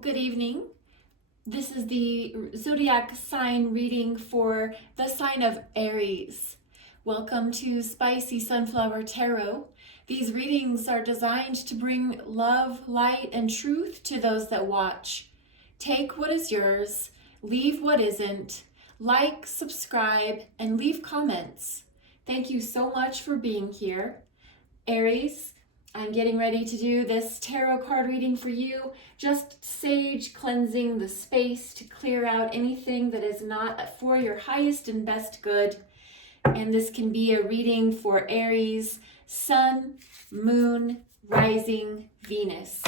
Good evening. This is the zodiac sign reading for the sign of Aries. Welcome to Spicy Sunflower Tarot. These readings are designed to bring love, light, and truth to those that watch. Take what is yours, leave what isn't. Like, subscribe, and leave comments. Thank you so much for being here. Aries, I'm getting ready to do this tarot card reading for you, just sage cleansing the space to clear out anything that is not for your highest and best good. And this can be a reading for Aries, Sun, Moon, Rising, Venus.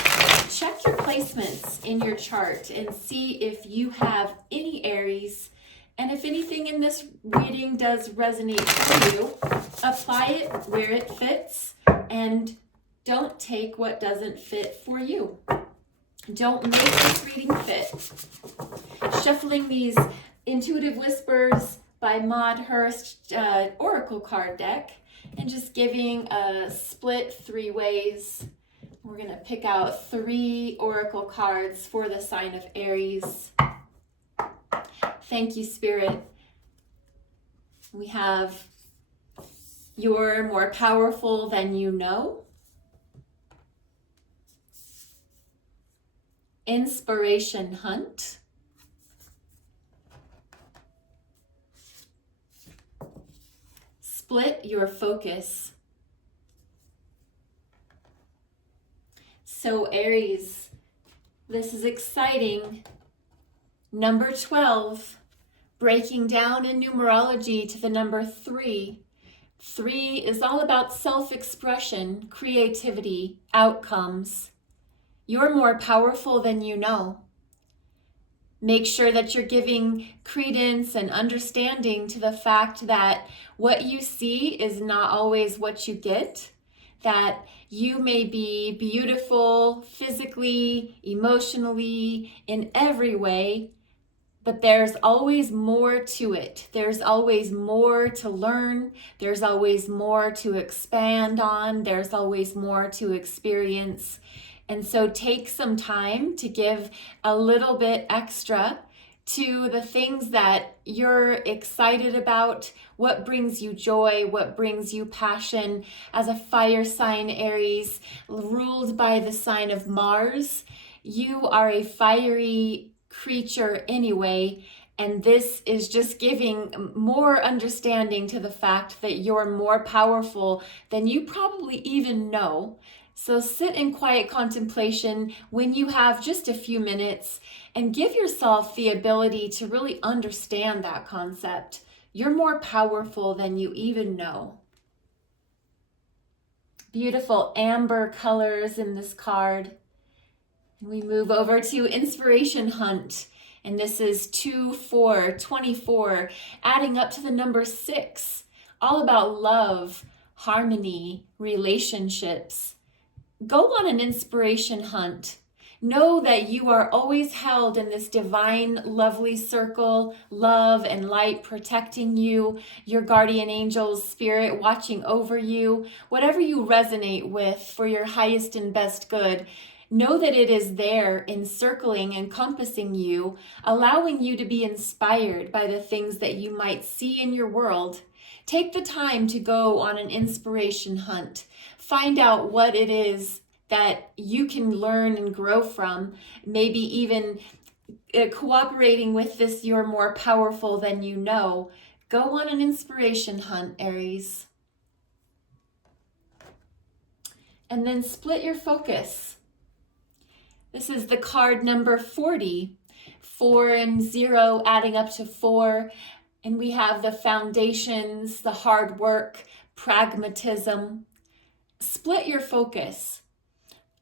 Check your placements in your chart and see if you have any Aries. And if anything in this reading does resonate for you, apply it where it fits and don't take what doesn't fit for you. Don't make this reading fit. Shuffling these Intuitive Whispers by Maud Hurst Oracle card deck and just giving a split 3 ways. We're going to pick out 3 Oracle cards for the sign of Aries. Thank you, Spirit. We have You're More Powerful Than You Know. Inspiration Hunt. Split Your Focus. So Aries, this is exciting. Number 12, breaking down in numerology to the number 3. 3 is all about self-expression, creativity, outcomes. You're more powerful than you know. Make sure that you're giving credence and understanding to the fact that what you see is not always what you get, that you may be beautiful physically, emotionally, in every way, but there's always more to it. There's always more to learn. There's always more to expand on. There's always more to experience. And so take some time to give a little bit extra to the things that you're excited about, what brings you joy, what brings you passion. As a fire sign, Aries, ruled by the sign of Mars, you are a fiery creature anyway, and this is just giving more understanding to the fact that you're more powerful than you probably even know. So sit in quiet contemplation when you have just a few minutes and give yourself the ability to really understand that concept. You're more powerful than you even know. Beautiful amber colors in this card. We move over to Inspiration Hunt. And this is 2, 4, 24, adding up to the number 6. All about love, harmony, relationships. Go on an inspiration hunt. Know that you are always held in this divine, lovely circle, love and light protecting you, your guardian angels, spirit watching over you, whatever you resonate with for your highest and best good. Know that it is there, encircling, encompassing you, allowing you to be inspired by the things that you might see in your world. Take the time to go on an inspiration hunt. Find out what it is that you can learn and grow from. Maybe even cooperating with this, you're more powerful than you know. Go on an inspiration hunt, Aries. And then split your focus. This is the card number 40. 4 and 0 adding up to 4. And we have the foundations, the hard work, pragmatism. Split your focus.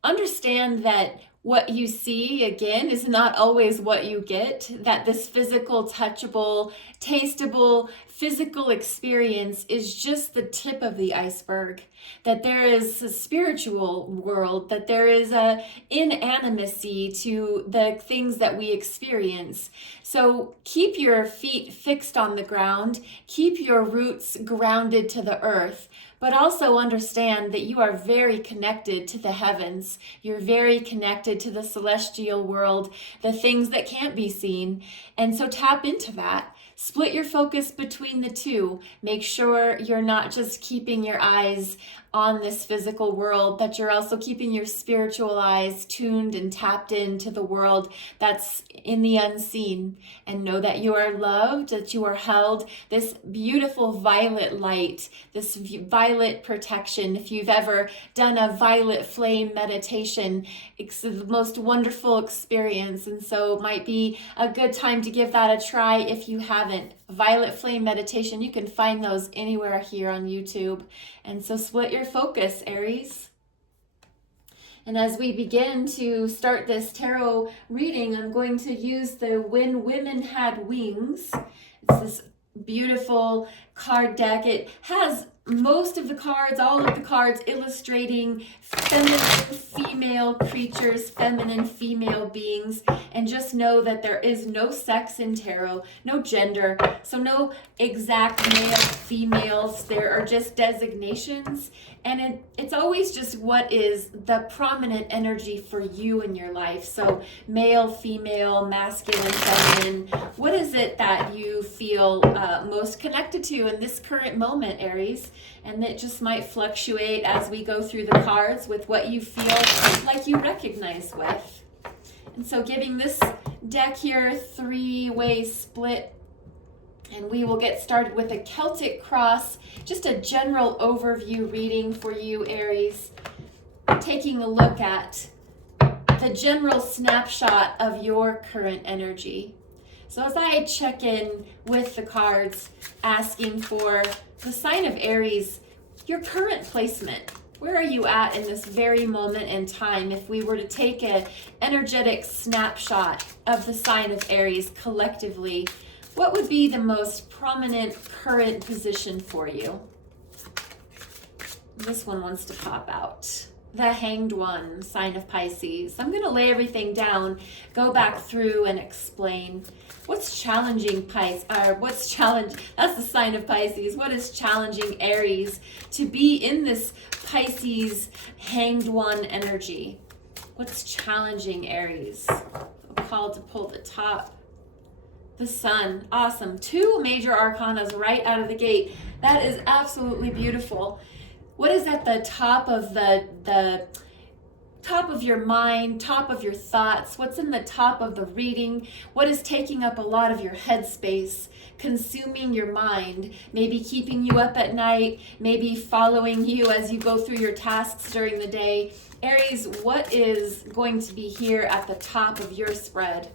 Understand that what you see, again, is not always what you get, that this physical, touchable, tasteable, physical experience is just the tip of the iceberg, that there is a spiritual world, that there is a inanimacy to the things that we experience. So keep your feet fixed on the ground, keep your roots grounded to the earth, But also understand that you are very connected to the heavens. You're very connected to the celestial world, the things that can't be seen. And so tap into that. Split your focus between the two. Make sure you're not just keeping your eyes on this physical world, that you're also keeping your spiritual eyes tuned and tapped into the world that's in the unseen. And know that you are loved, that you are held. This beautiful violet light, this violet protection. If you've ever done a violet flame meditation, it's the most wonderful experience. And so it might be a good time to give that a try if you haven't. Violet flame meditation, you can find those anywhere here on YouTube. And so split your focus, Aries. And as we begin to start this tarot reading, I'm going to use the When Women Had Wings. It's this beautiful card deck. It has most of the cards, all of the cards illustrating feminine, female creatures, feminine, female beings. And just know that there is no sex in tarot, no gender. So no exact male, females. There are just designations. And it's always just what is the prominent energy for you in your life. So male, female, masculine, feminine. What is it that you feel most connected to in this current moment, Aries? And it just might fluctuate as we go through the cards with what you feel like you recognize with. And so giving this deck here 3-way split. And we will get started with a Celtic cross, just a general overview reading for you, Aries. Taking a look at the general snapshot of your current energy. So as I check in with the cards, asking for the sign of Aries, your current placement. Where are you at in this very moment in time? If we were to take an energetic snapshot of the sign of Aries collectively, what would be the most prominent current position for you? This one wants to pop out. The Hanged One, sign of Pisces. I'm going to lay everything down, go back through and explain what's challenging Pisces, that's the sign of Pisces. What is challenging Aries to be in this Pisces Hanged One energy? What's challenging Aries? I'm called to pull the top. The Sun, awesome. 2 major arcanas right out of the gate. That is absolutely beautiful. What is at the top of the top of your mind, top of your thoughts? What's in the top of the reading? What is taking up a lot of your headspace, consuming your mind, maybe keeping you up at night, maybe following you as you go through your tasks during the day? Aries, what is going to be here at the top of your spread?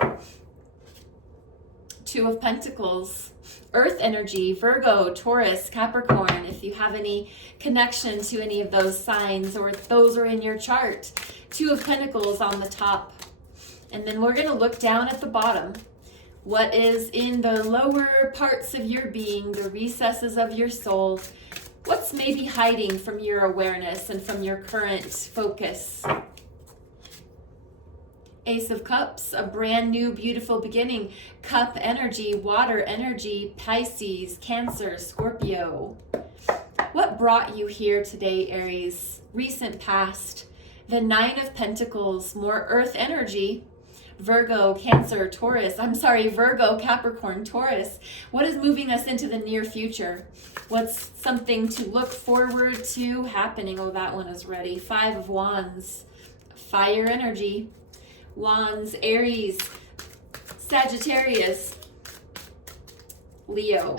2 of Pentacles, Earth energy, Virgo, Taurus, Capricorn, if you have any connection to any of those signs or if those are in your chart. 2 of Pentacles on the top. And then we're going to look down at the bottom. What is in the lower parts of your being, the recesses of your soul? What's maybe hiding from your awareness and from your current focus? Ace of Cups, a brand new, beautiful beginning. Cup energy, water energy, Pisces, Cancer, Scorpio. What brought you here today, Aries? Recent past. The 9 of Pentacles, more earth energy. Virgo, Cancer, Taurus. Virgo, Capricorn, Taurus. What is moving us into the near future? What's something to look forward to happening? Oh, that one is ready. 5 of Wands. Fire energy. Wands, Aries, Sagittarius, Leo.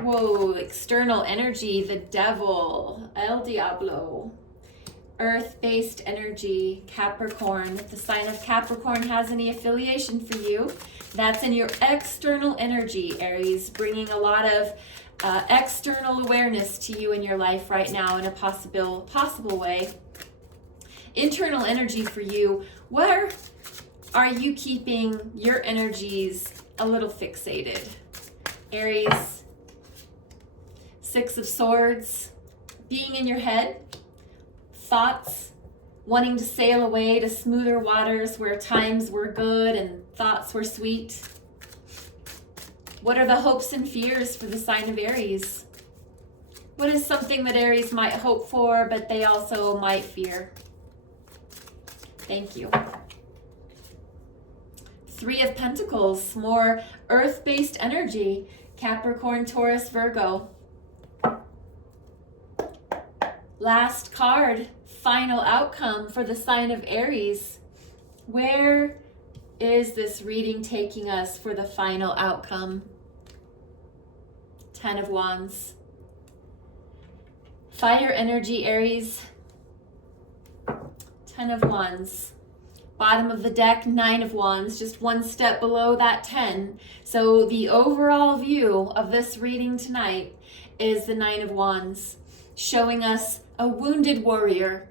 Whoa, external energy, the Devil, El Diablo. Earth-based energy, Capricorn. If the sign of Capricorn has any affiliation for you, that's in your external energy, Aries, bringing a lot of external awareness to you in your life right now in a possible way. Internal energy for you, where are you keeping your energies a little fixated? Aries, 6 of Swords, being in your head, thoughts, wanting to sail away to smoother waters where times were good and thoughts were sweet. What are the hopes and fears for the sign of Aries? What is something that Aries might hope for, but they also might fear? Thank you. Three of Pentacles, more earth-based energy. Capricorn, Taurus, Virgo. Last card, final outcome for the sign of Aries. Where is this reading taking us for the final outcome? 10 of Wands. Fire energy, Aries. 10 of Wands. Bottom of the deck, 9 of Wands, just one step below that 10. So the overall view of this reading tonight is the 9 of Wands, showing us a wounded warrior,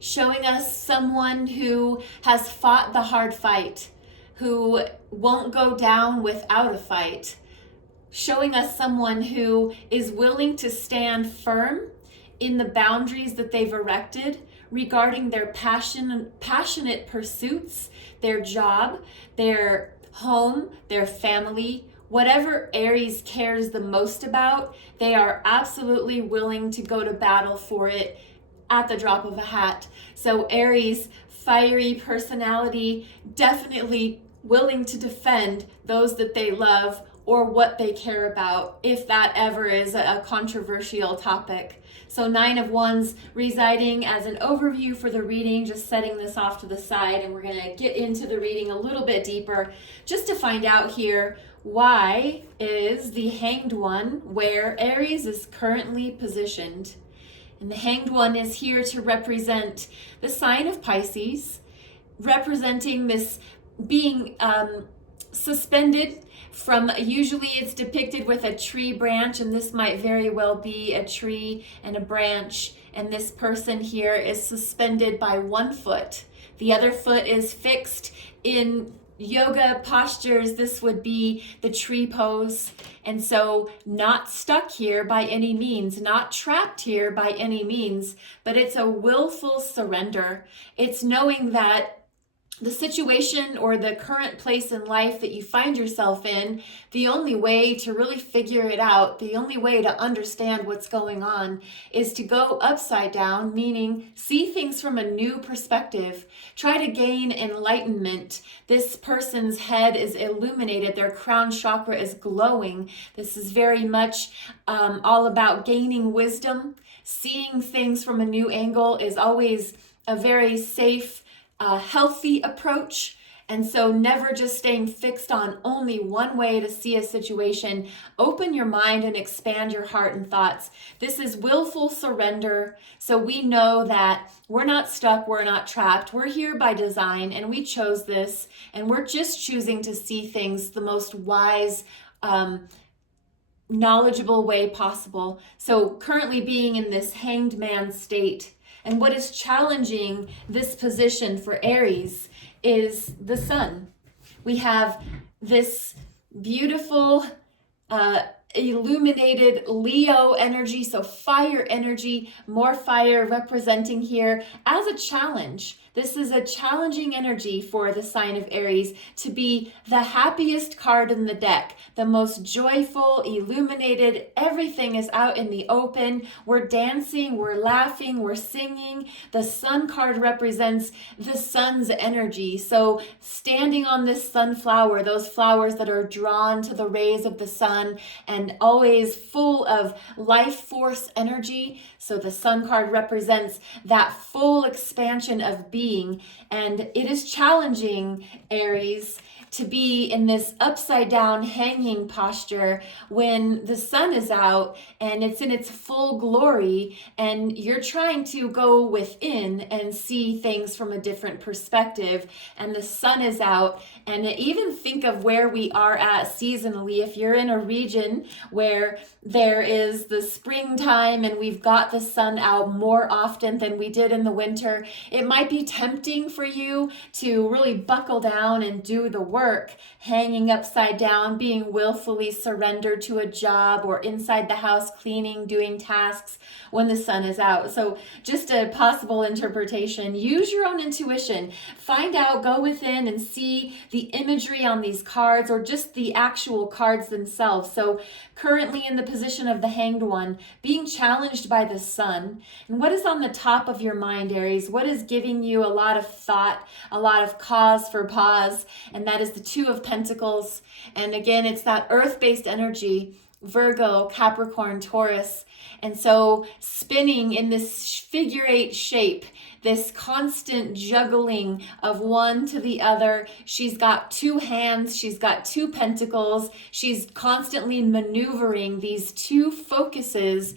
showing us someone who has fought the hard fight, who won't go down without a fight, showing us someone who is willing to stand firm in the boundaries that they've erected regarding their passionate pursuits, their job, their home, their family, whatever Aries cares the most about, they are absolutely willing to go to battle for it at the drop of a hat. So Aries, fiery personality, definitely willing to defend those that they love or what they care about, if that ever is a controversial topic. So 9 of Wands residing as an overview for the reading, just setting this off to the side, and we're going to get into the reading a little bit deeper just to find out here, why is the Hanged One where Aries is currently positioned? And the Hanged One is here to represent the sign of Pisces, representing this being suspended from, usually it's depicted with a tree branch, and this might very well be a tree and a branch, and this person here is suspended by one foot. The other foot is fixed. In yoga postures, this would be the tree pose. And so not stuck here by any means, not trapped here by any means, but it's a willful surrender. It's knowing that the situation or the current place in life that you find yourself in, the only way to really figure it out, the only way to understand what's going on is to go upside down, meaning see things from a new perspective. Try to gain enlightenment. This person's head is illuminated. Their crown chakra is glowing. This is very much all about gaining wisdom. Seeing things from a new angle is always a very safe, healthy approach. And so never just staying fixed on only one way to see a situation. Open your mind and expand your heart and thoughts. This is willful surrender. So we know that we're not stuck, we're not trapped. We're here by design, and we chose this, and we're just choosing to see things the most wise, knowledgeable way possible. So currently being in this hanged man state. And what is challenging this position for Aries is the sun. We have this beautiful, illuminated Leo energy, so fire energy, more fire representing here as a challenge. This is a challenging energy for the sign of Aries to be the happiest card in the deck, the most joyful, illuminated. Everything is out in the open. We're dancing, we're laughing, we're singing. The sun card represents the sun's energy. So standing on this sunflower, those flowers that are drawn to the rays of the sun and always full of life force energy. So the sun card represents that full expansion of being. And it is challenging, Aries, to be in this upside down hanging posture when the sun is out and it's in its full glory, and you're trying to go within and see things from a different perspective, and the sun is out. And even think of where we are at seasonally. If you're in a region where there is the springtime and we've got the sun out more often than we did in the winter, it might be tempting for you to really buckle down and do the work work, hanging upside down, being willfully surrendered to a job, or inside the house cleaning, doing tasks when the sun is out. So just a possible interpretation. Use your own intuition. Find out, go within and see the imagery on these cards, or just the actual cards themselves. So currently in the position of the Hanged One, being challenged by the sun. And what is on the top of your mind, Aries? What is giving you a lot of thought, a lot of cause for pause? And that is the Two of Pentacles. And again, it's that earth-based energy, Virgo, Capricorn, Taurus. And so spinning in this figure 8 shape, this constant juggling of one to the other. She's got 2 hands, she's got 2 pentacles. She's constantly maneuvering these 2 focuses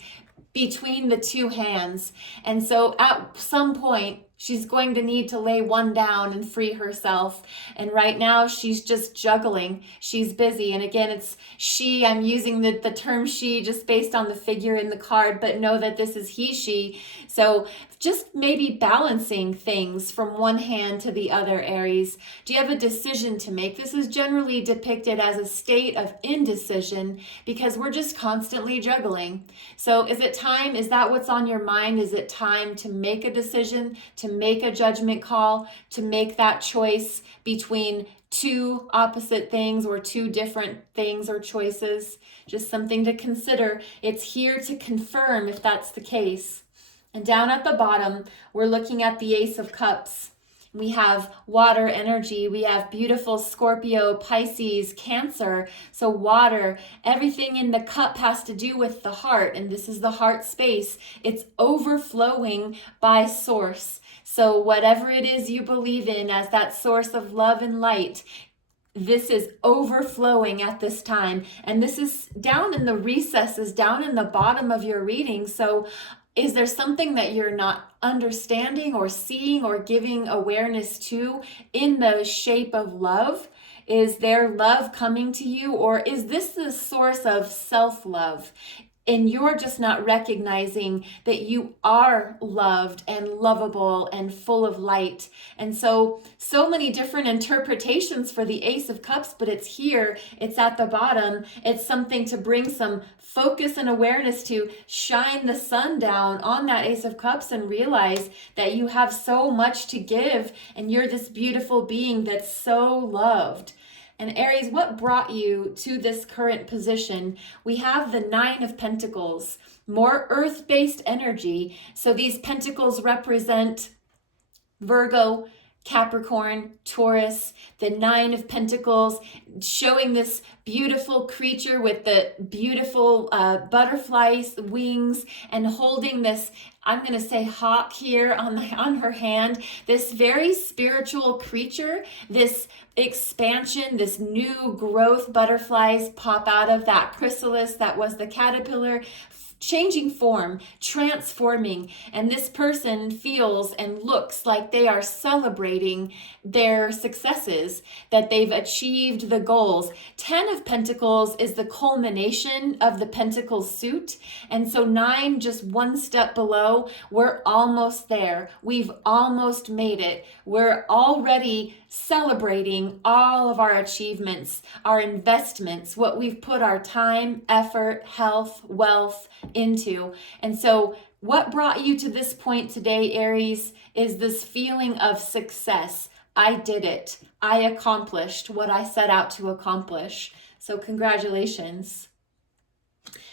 between the 2 hands. And so at some point, she's going to need to lay one down and free herself. And right now she's just juggling. She's busy. And again, it's she. I'm using the term she just based on the figure in the card, but know that this is he, she. So just maybe balancing things from one hand to the other, Aries. Do you have a decision to make? This is generally depicted as a state of indecision because we're just constantly juggling. So is it time? Is that what's on your mind? Is it time to make a decision, to make a judgment call, to make that choice between 2 opposite things or 2 different things or choices? Just something to consider. It's here to confirm if that's the case. And down at the bottom, we're looking at the Ace of Cups. We have water energy. We have beautiful Scorpio, Pisces, Cancer. So water, everything in the cup has to do with the heart. And this is the heart space. It's overflowing by source. So whatever it is you believe in as that source of love and light, this is overflowing at this time. And this is down in the recesses, down in the bottom of your reading. So is there something that you're not understanding or seeing or giving awareness to in the shape of love? Is there love coming to you, or is this the source of self-love? And you're just not recognizing that you are loved and lovable and full of light. And so many different interpretations for the Ace of Cups, but it's here, it's at the bottom. It's something to bring some focus and awareness to, shine the sun down on that Ace of Cups and realize that you have so much to give and you're this beautiful being that's so loved. And Aries, what brought you to this current position? We have the 9 of Pentacles, more earth-based energy. So these pentacles represent Virgo, Capricorn, Taurus, the 9 of Pentacles, showing this beautiful creature with the beautiful butterflies wings and holding this, I'm going to say hawk here on her hand, this very spiritual creature, this expansion, this new growth. Butterflies pop out of that chrysalis that was the caterpillar, changing form, transforming, and this person feels and looks like they are celebrating their successes, that they've achieved the goals. 10 of Pentacles is the culmination of the Pentacle suit, and so 9 just one step below. We're almost there. We've almost made it. We're already celebrating all of our achievements, our investments, what we've put our time, effort, health, wealth into. And so what brought you to this point today, Aries, is this feeling of success. I did it. I accomplished what I set out to accomplish. So congratulations.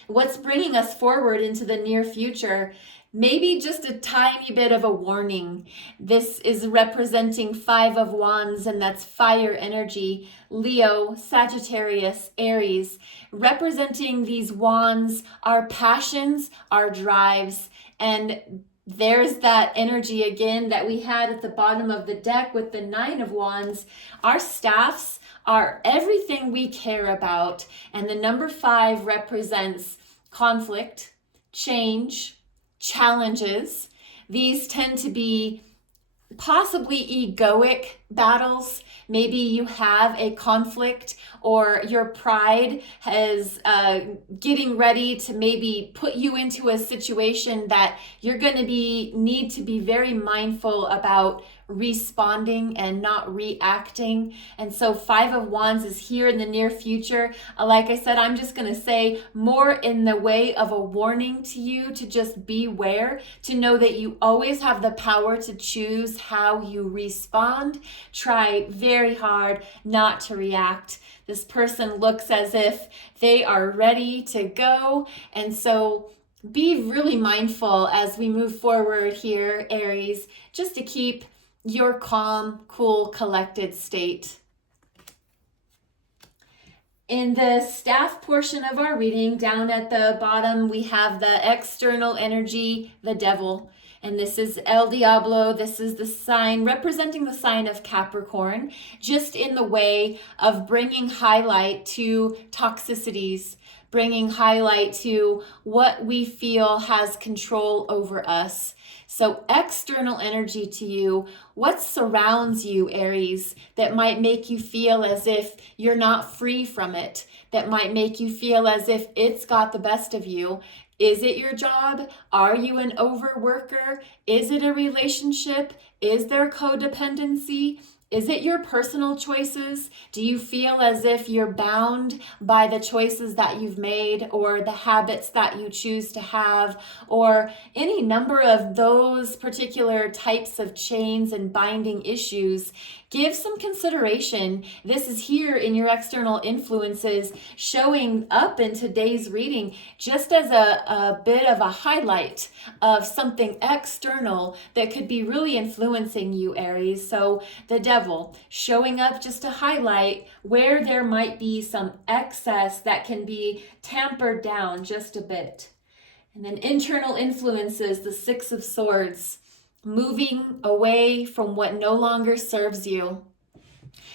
What's bringing us forward into the near future? Maybe just a tiny bit of a warning. This is representing 5 of Wands, and that's fire energy. Leo, Sagittarius, Aries. Representing these wands, our passions, our drives. And there's that energy again that we had at the bottom of the deck with the 9 of Wands. Our staffs are everything we care about. And the number 5 represents conflict, change, challenges. These tend to be possibly egoic battles. Maybe you have a conflict, or your pride is getting ready to maybe put you into a situation that you're going to need to be very mindful about responding and not reacting. And so 5 of Wands is here in the near future. Like I said, I'm just going to say more in the way of a warning to you to just beware, to know that you always have the power to choose how you respond. Try very hard not to react. This person looks as if they are ready to go. And so be really mindful as we move forward here, Aries, just to keep your calm, cool, collected state. In the staff portion of our reading, down at the bottom, we have the external energy, the devil. And this is El Diablo. This is the sign representing the sign of Capricorn, just in the way of bringing highlight to toxicities, bringing highlight to what we feel has control over us. So external energy to you, what surrounds you, Aries, that might make you feel as if you're not free from it, that might make you feel as if it's got the best of you. Is it your job? Are you an overworker? Is it a relationship? Is there codependency? Is it your personal choices? Do you feel as if you're bound by the choices that you've made, or the habits that you choose to have, or any number of those particular types of chains and binding issues? Give some consideration. This is here in your external influences showing up in today's reading just as a bit of a highlight of something external that could be really influencing you, Aries. So the devil showing up just to highlight where there might be some excess that can be tampered down just a bit. And then internal influences, the 6 of Swords, moving away from what no longer serves you.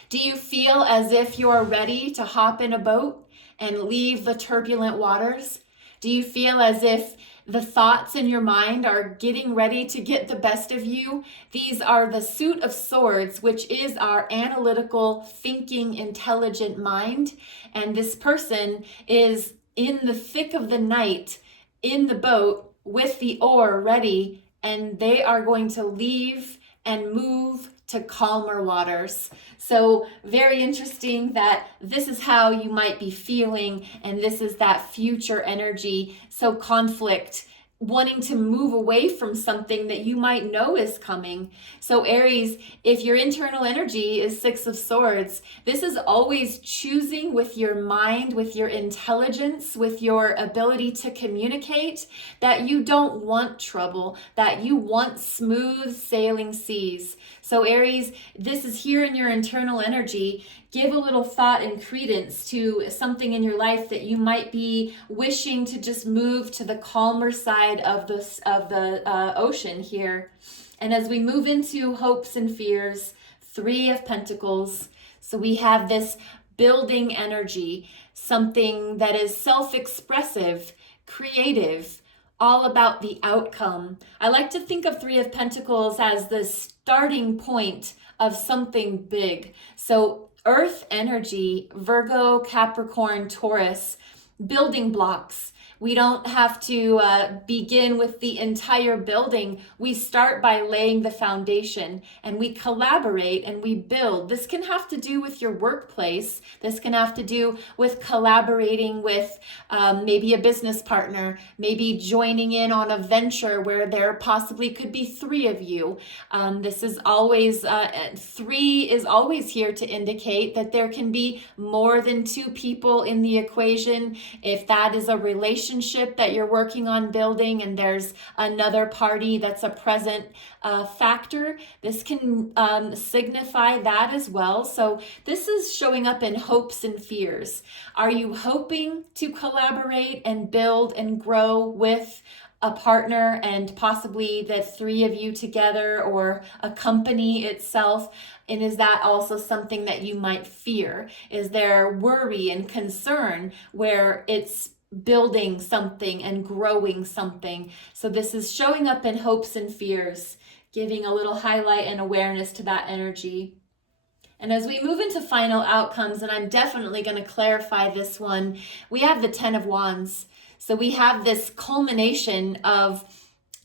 Do you feel as if you're ready to hop in a boat and leave the turbulent waters? Do you feel as if the thoughts in your mind are getting ready to get the best of you? These are the Suit of Swords, which is our analytical, thinking, intelligent mind. And this person is in the thick of the night, in the boat with the oar ready, and they are going to leave and move to calmer waters. So very interesting that this is how you might be feeling, and this is that future energy. So conflict, wanting to move away from something that you might know is coming. So Aries, if your internal energy is 6 of Swords, this is always choosing with your mind, with your intelligence, with your ability to communicate, that you don't want trouble, that you want smooth sailing seas. So Aries, this is here in your internal energy. Give a little thought and credence to something in your life that you might be wishing to just move to the calmer side of the ocean here. And as we move into hopes and fears, 3 of Pentacles. So we have this building energy, something that is self-expressive, creative, all about the outcome. I like to think of 3 of Pentacles as the starting point of something big. So Earth energy, Virgo, Capricorn, Taurus, building blocks. We don't have to begin with the entire building. We start by laying the foundation, and we collaborate and we build. This can have to do with your workplace. This can have to do with collaborating with maybe a business partner, maybe joining in on a venture where there possibly could be 3 of you. This is always, 3 is always here to indicate that there can be more than 2 people in the equation. If that is a relationship that you're working on building and there's another party that's a present factor, this can signify that as well. So this is showing up in hopes and fears. Are you hoping to collaborate and build and grow with a partner and possibly the 3 of you together, or a company itself? And is that also something that you might fear? Is there worry and concern where it's building something and growing something? So this is showing up in hopes and fears, giving a little highlight and awareness to that energy. And as we move into final outcomes, and I'm definitely going to clarify this one, we have the 10 of Wands. So we have this culmination of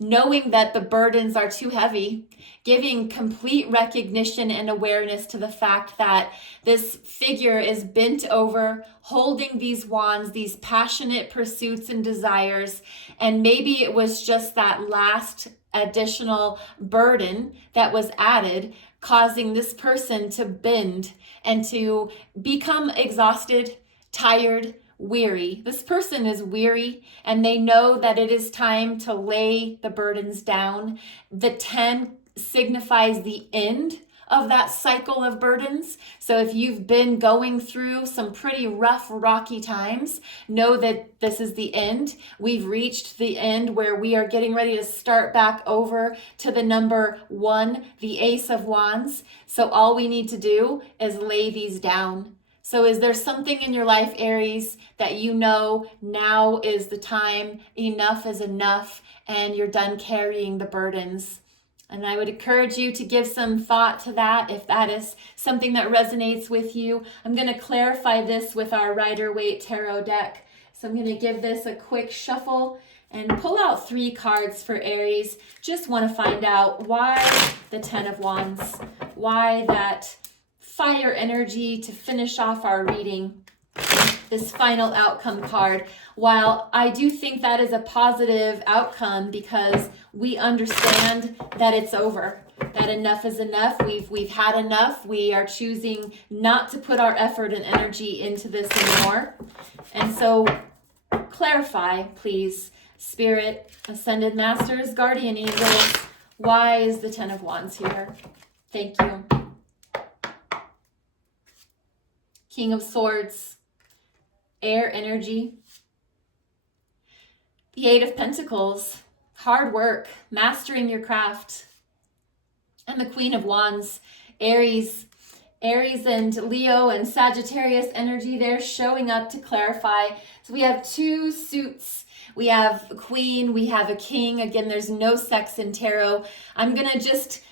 knowing that the burdens are too heavy, giving complete recognition and awareness to the fact that this figure is bent over, holding these wands, these passionate pursuits and desires, and maybe it was just that last additional burden that was added, causing this person to bend and to become exhausted, tired, weary. This person is weary and they know that it is time to lay the burdens down. The 10 signifies the end of that cycle of burdens. So if you've been going through some pretty rough, rocky times, know that this is the end. We've reached the end where we are getting ready to start back over to the number 1, the Ace of Wands. So all we need to do is lay these down. So is there something in your life, Aries, that you know now is the time, enough is enough, and you're done carrying the burdens? And I would encourage you to give some thought to that if that is something that resonates with you. I'm going to clarify this with our Rider-Waite Tarot deck. So I'm going to give this a quick shuffle and pull out 3 cards for Aries. Just want to find out why the 10 of Wands, why that fire energy to finish off our reading, this final outcome card. While I do think that is a positive outcome because we understand that it's over, that enough is enough. We've had enough. We are choosing not to put our effort and energy into this anymore. And so clarify, please, Spirit, Ascended Masters, Guardian Angels, why is the 10 of Wands here? Thank you. King of Swords, air energy. The 8 of Pentacles, hard work, mastering your craft. And the Queen of Wands, Aries and Leo and Sagittarius energy, they're showing up to clarify. So we have 2 suits. We have a queen, we have a king. Again, there's no sex in tarot. I'm going to just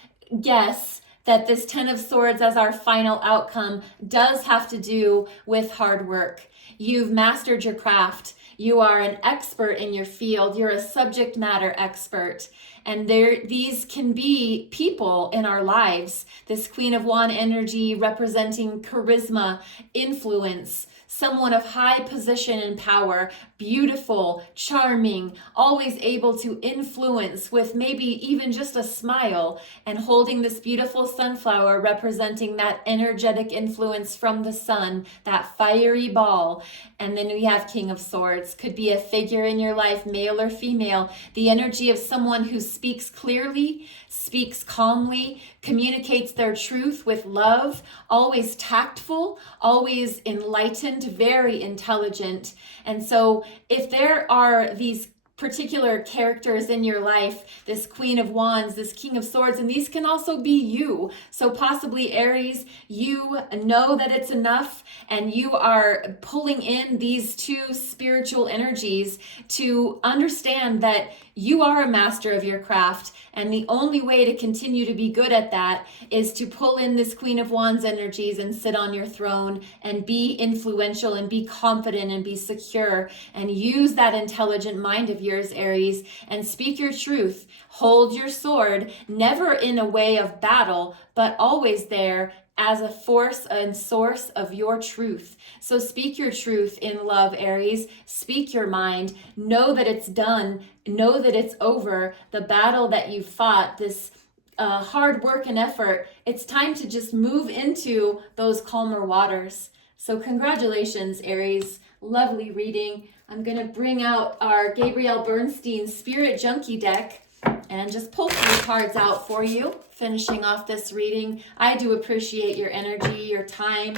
guess that this 10 of Swords as our final outcome does have to do with hard work. You've mastered your craft. You are an expert in your field. You're a subject matter expert. And these can be people in our lives. This Queen of Wands energy representing charisma, influence, someone of high position and power, beautiful, charming, always able to influence with maybe even just a smile, and holding this beautiful sunflower representing that energetic influence from the sun, that fiery ball. And then we have King of Swords. Could be a figure in your life, male or female, the energy of someone who speaks clearly, speaks calmly, communicates their truth with love, always tactful, always enlightened, very intelligent. And so if there are these particular characters in your life, this Queen of Wands, this King of Swords, and these can also be you. So possibly Aries, you know that it's enough and you are pulling in these 2 spiritual energies to understand that you are a master of your craft, and the only way to continue to be good at that is to pull in this Queen of Wands energies and sit on your throne and be influential and be confident and be secure and use that intelligent mind of yours, Aries, and speak your truth. Hold your sword, never in a way of battle, but always there as a force and source of your truth. So speak your truth in love, Aries. Speak your mind. Know that it's done. Know that it's over. The battle that you fought, this hard work and effort, it's time to just move into those calmer waters. So congratulations, Aries. Lovely reading. I'm going to bring out our Gabrielle Bernstein Spirit Junkie deck and just pull 3 cards out for you, finishing off this reading. I do appreciate your energy, your time,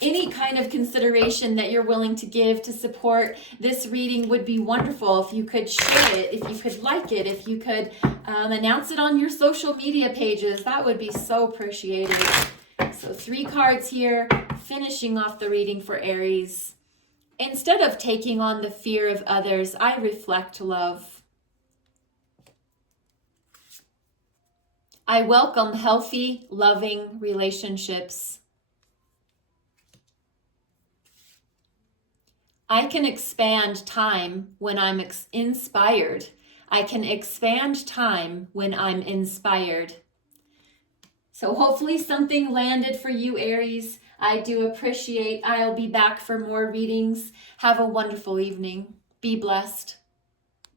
any kind of consideration that you're willing to give to support this reading would be wonderful. If you could share it, if you could like it, if you could announce it on your social media pages, that would be so appreciated. So 3 cards here, finishing off the reading for Aries. Instead of taking on the fear of others, I reflect love. I welcome healthy, loving relationships. I can expand time when I'm inspired. I can expand time when I'm inspired. So hopefully something landed for you, Aries. I do appreciate. I'll be back for more readings. Have a wonderful evening. Be blessed.